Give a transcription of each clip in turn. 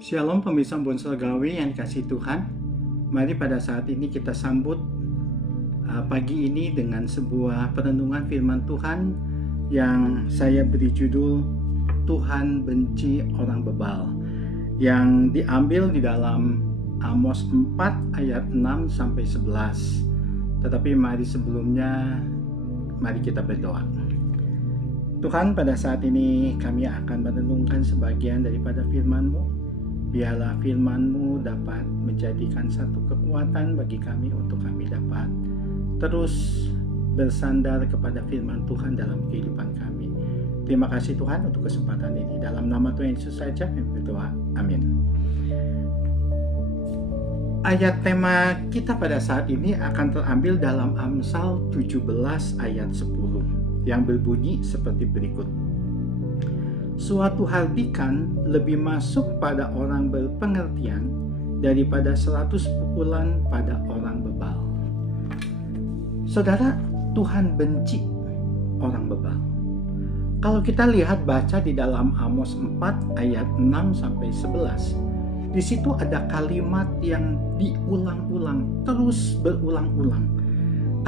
Shalom pemirsa Bon Surgawi yang dikasihi Tuhan. Mari pada saat ini kita sambut pagi ini dengan sebuah perenungan firman Tuhan yang saya beri judul Tuhan benci orang bebal, yang diambil di dalam Amos 4 ayat 6 sampai 11. Tetapi mari sebelumnya mari kita berdoa. Tuhan, pada saat ini kami akan merenungkan sebagian daripada firman-Mu. Biarlah firman-Mu dapat menjadikan satu kekuatan bagi kami untuk kami dapat terus bersandar kepada firman Tuhan dalam kehidupan kami. Terima kasih Tuhan untuk kesempatan ini. Dalam nama Tuhan Yesus saja kami berdoa. Amin. Ayat tema kita pada saat ini akan terambil dalam Amsal 17 ayat 10 yang berbunyi seperti berikut. Suatu hardikan lebih masuk pada orang berpengertian daripada 100 pukulan pada orang bebal. Saudara, Tuhan benci orang bebal. Kalau kita lihat baca di dalam Amos 4 ayat 6 sampai 11, di situ ada kalimat yang diulang-ulang, terus berulang-ulang.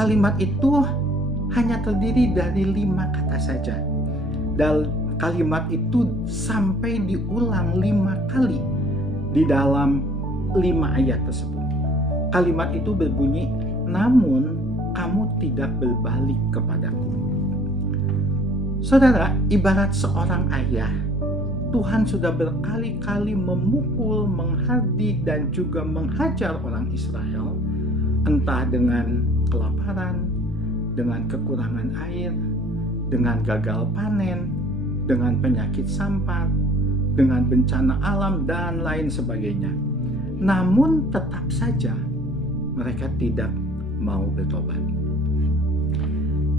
Kalimat itu hanya terdiri dari 5 kata saja. Dan kalimat itu sampai diulang 5 kali di dalam 5 ayat tersebut. Kalimat itu berbunyi, namun kamu tidak berbalik kepadaku. Saudara, ibarat seorang ayah, Tuhan sudah berkali-kali memukul, menghardik, dan juga menghajar orang Israel, entah dengan kelaparan, dengan kekurangan air, dengan gagal panen, dengan penyakit sampar, dengan bencana alam, dan lain sebagainya. Namun tetap saja mereka tidak mau bertobat.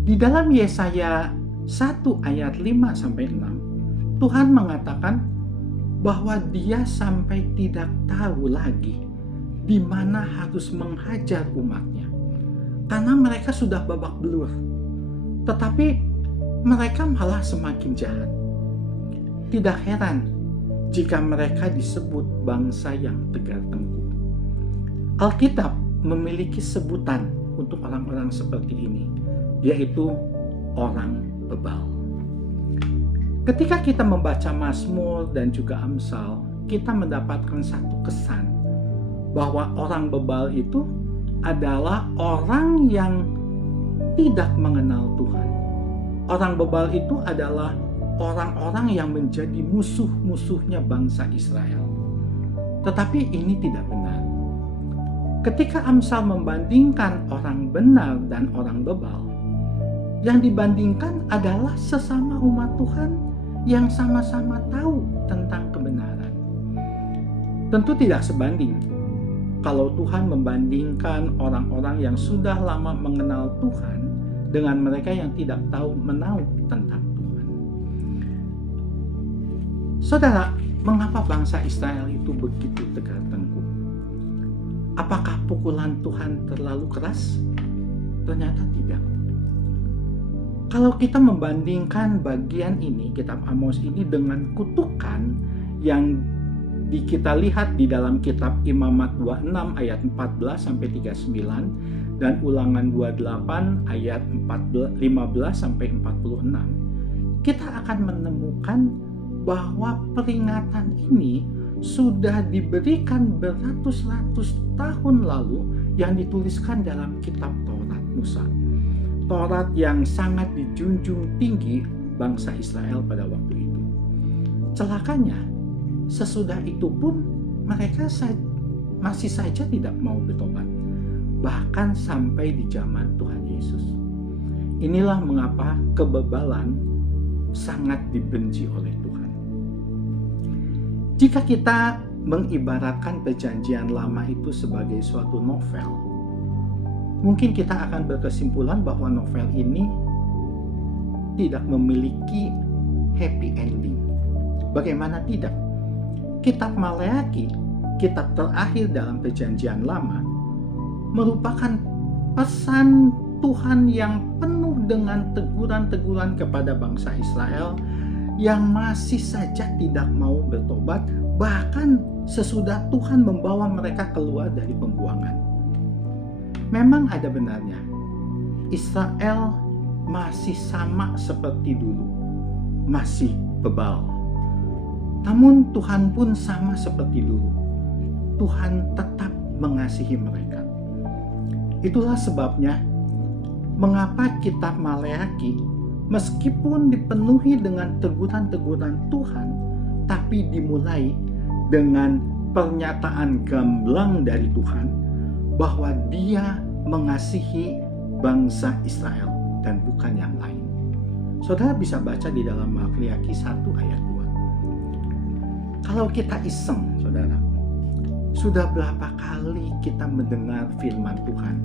Di dalam Yesaya 1 ayat 5 sampai 6, Tuhan mengatakan bahwa Dia sampai tidak tahu lagi di mana harus menghajar umatnya, karena mereka sudah babak belur. Tetapi mereka malah semakin jahat. Tidak heran jika mereka disebut bangsa yang tegar tengkuk. Alkitab memiliki sebutan untuk orang-orang seperti ini, yaitu orang bebal. Ketika kita membaca Mazmur dan juga Amsal, kita mendapatkan satu kesan bahwa orang bebal itu adalah orang yang tidak mengenal Tuhan. Orang bebal itu adalah orang-orang yang menjadi musuh-musuhnya bangsa Israel. Tetapi ini tidak benar. Ketika Amsal membandingkan orang benar dan orang bebal, yang dibandingkan adalah sesama umat Tuhan yang sama-sama tahu tentang kebenaran. Tentu tidak sebanding kalau Tuhan membandingkan orang-orang yang sudah lama mengenal Tuhan dengan mereka yang tidak tahu menahu tentang Tuhan. Saudara, mengapa bangsa Israel itu begitu tegar tengkuk? Apakah pukulan Tuhan terlalu keras? Ternyata tidak. Kalau kita membandingkan bagian ini, kitab Amos ini, dengan kutukan yang kita lihat di dalam kitab Imamat 26 ayat 14 sampai 39 dan Ulangan 28 ayat 15 sampai 46, kita akan menemukan bahwa peringatan ini sudah diberikan beratus-ratus tahun lalu yang dituliskan dalam kitab Taurat Musa. Taurat yang sangat dijunjung tinggi bangsa Israel pada waktu itu. Celakanya, sesudah itu pun mereka masih saja tidak mau bertobat, bahkan sampai di zaman Tuhan Yesus. Inilah mengapa kebebalan sangat dibenci oleh Tuhan. Jika kita mengibaratkan perjanjian lama itu sebagai suatu novel, mungkin kita akan berkesimpulan bahwa novel ini tidak memiliki happy ending. Bagaimana tidak? Kitab Maleakhi, kitab terakhir dalam perjanjian lama, merupakan pesan Tuhan yang penuh dengan teguran-teguran kepada bangsa Israel yang masih saja tidak mau bertobat, bahkan sesudah Tuhan membawa mereka keluar dari pembuangan. Memang ada benarnya, Israel masih sama seperti dulu, masih bebal. Namun Tuhan pun sama seperti dulu. Tuhan tetap mengasihi mereka. Itulah sebabnya mengapa kitab Maleakhi meskipun dipenuhi dengan teguran-teguran Tuhan, tapi dimulai dengan pernyataan gamblang dari Tuhan bahwa Dia mengasihi bangsa Israel dan bukan yang lain. Saudara bisa baca di dalam Maleakhi 1 ayat 2. Kalau kita iseng, saudara, sudah berapa kali kita mendengar firman Tuhan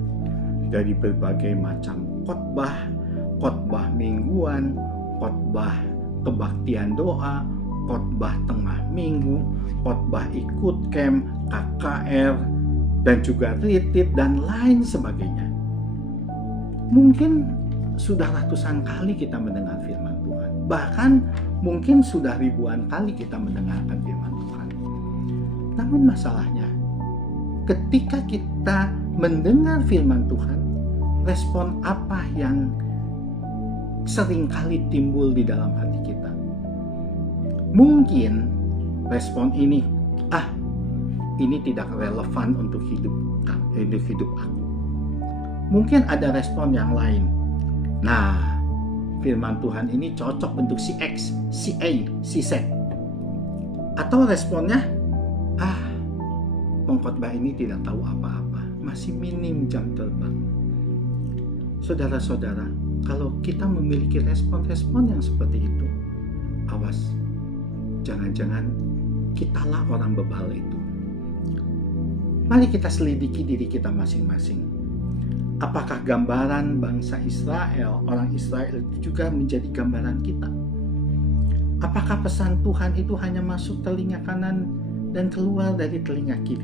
dari berbagai macam khotbah mingguan, khotbah kebaktian doa, khotbah tengah minggu, khotbah ikut camp, KKR, dan juga retreat dan lain sebagainya. Mungkin sudah ratusan kali kita mendengar firman Tuhan. Bahkan mungkin sudah ribuan kali kita mendengarkan firman Tuhan. Namun masalahnya, ketika kita mendengar firman Tuhan, respon apa yang seringkali timbul di dalam hati kita? Mungkin respon ini, ini tidak relevan untuk hidup aku. Mungkin ada respon yang lain. Nah, firman Tuhan ini cocok untuk si X, si A, si Z. Atau responnya, pengkhotbah ini tidak tahu apa-apa, masih minim jam terbang. Saudara-saudara, kalau kita memiliki respon-respon yang seperti itu, awas, jangan-jangan kitalah orang bebal itu. Mari kita selidiki diri kita masing-masing. Apakah gambaran bangsa Israel, orang Israel itu juga menjadi gambaran kita? Apakah pesan Tuhan itu hanya masuk telinga kanan dan keluar dari telinga kiri?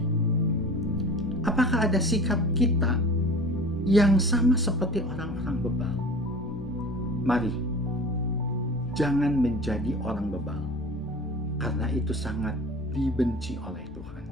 Apakah ada sikap kita yang sama seperti orang-orang bebal? Mari, jangan menjadi orang bebal, karena itu sangat dibenci oleh Tuhan.